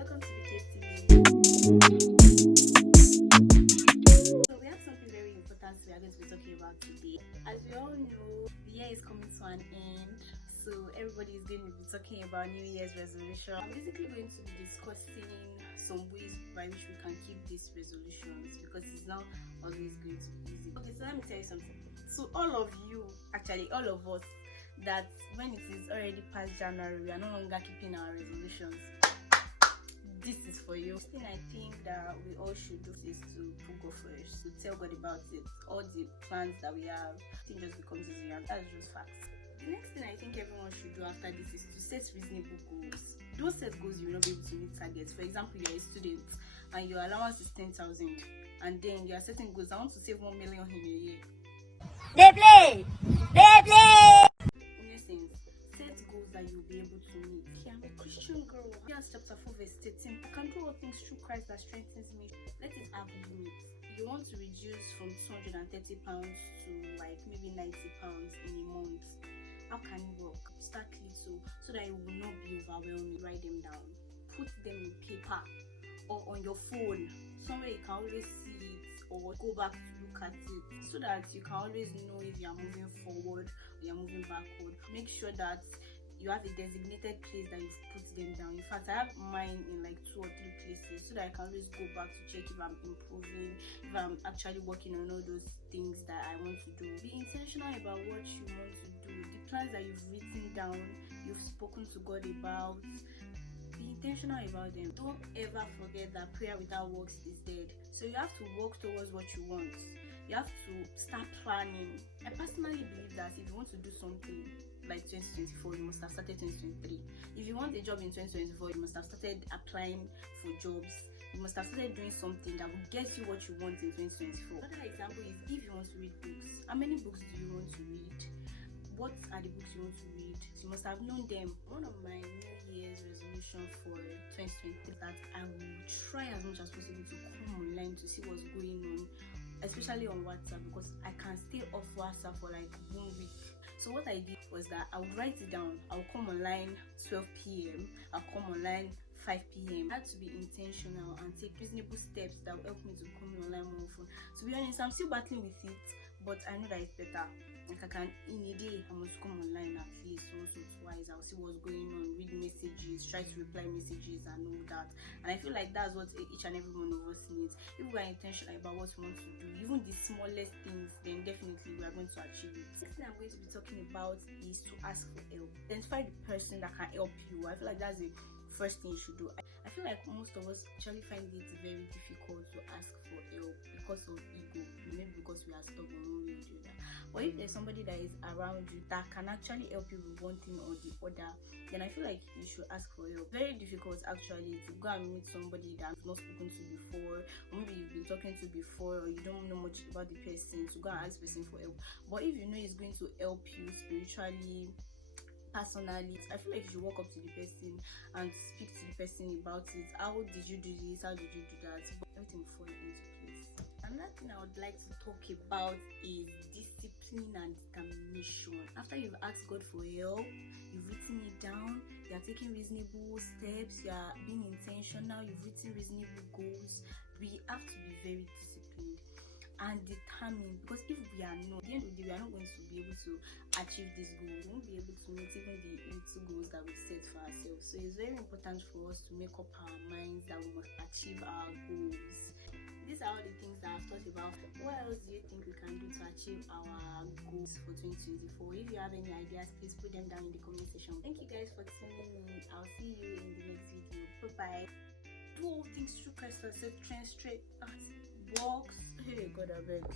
welcome to Bkay's TV. So we have something very important we are going to be talking about today. As we all know, the year is coming to an end, so everybody is going to be talking about New Year's resolution. I'm basically going to be discussing some ways by which we can keep these resolutions, because it's not always going to be easy. Okay, so let me tell you something. So all of you, actually all of us, that when it is already past January, we are no longer keeping our resolutions. This is for you. The thing I think that we all should do is to put God first, to tell God about it. All the plans that we have, thing just becomes easier. That's just facts. The next thing I think everyone should do after this is to set reasonable goals. Don't set goals you will not be able to meet targets. For example, you're a student and your allowance is 10,000, and then you are setting goals. I want to save 1 million in a year. They play! In essence, set goals that you'll be able to meet. Yeah, I'm a Christian girl. Ephesians chapter 4 verse 13. I can do all things through Christ that strengthens me. Let it have limits. You want to reduce from 230 pounds to like maybe 90 pounds in a month. How can it work? Start little so that it will not be overwhelming. Write them down. Put them in paper or on your phone, somewhere you can always see it, or go back to look at it, so that you can always know if you are moving forward or you are moving backward. Make sure that you have a designated place that you've put them down. In fact, I have mine in like 2 or 3 places, so that I can always go back to check if I'm improving, if I'm actually working on all those things that I want to do. Be intentional about what you want to do. The plans that you've written down, you've spoken to God about, be intentional about them. Don't ever forget that prayer without works is dead. So you have to work towards what you want. You have to start planning. I personally believe that if you want to do something like 2024, you must have started 2023. If you want a job in 2024, you must have started applying for jobs. You must have started doing something that will get you what you want in 2024. Another example is if you want to read books. How many books do you want to read? What are the books you want to read? You must have known them. One of my New Year's resolution for 2023 is that I will try as much as possible to come online to see what's going on, especially on WhatsApp, because I can stay off WhatsApp for like 1 week. So what I did was that I would write it down. I'll come online 12 p.m. I'll come online 5 p.m. I had to be intentional and take reasonable steps that will help me to come online more often. To be honest, I'm still battling with it, but I know that it's better. Like I can, in a day, I must come online at least once or twice. I'll see what's going on, read messages, try to reply messages and all that. And I feel like that's what each and every one of us needs. If we are intentional about what we want to do, even the smallest things, then definitely we are going to achieve it. Next thing I'm going to be talking about is to ask for help. Identify the person that can help you. I feel like that's the first thing you should do. I feel like most of us actually find it very difficult to ask for help because of ego, maybe because we are stubborn when we do that. But if there's somebody that is around you that can actually help you with one thing or the other, then I feel like you should ask for help. Very difficult actually to go and meet somebody that you've not spoken to before, or maybe you've been talking to before, or you don't know much about the person, to go and ask the person for help. But if you know it's going to help you spiritually, personally, I feel like you should walk up to the person and speak to the person about it. How did you do this? How did you do that? But everything will fall into place. Another thing I would like to talk about is discipline and determination. After you've asked God for help, you've written it down, you are taking reasonable steps, you are being intentional, you've written reasonable goals. We have to be very disciplined and determined, because if we are not, at the end of the day, we are not going to be able to achieve these goals. We won't be able to meet even the little goals that we set for ourselves. So it's very important for us to make up our minds that we must achieve our goals. These are all the things that I've thought about. What else do you think we can do to achieve our goals for 2024? If you have any ideas, please put them down in the comment section. Thank you guys for tuning in. I'll see you in the next video. Bye bye. Do all things through Christ that set trend straight at box. Hey, God, I beg.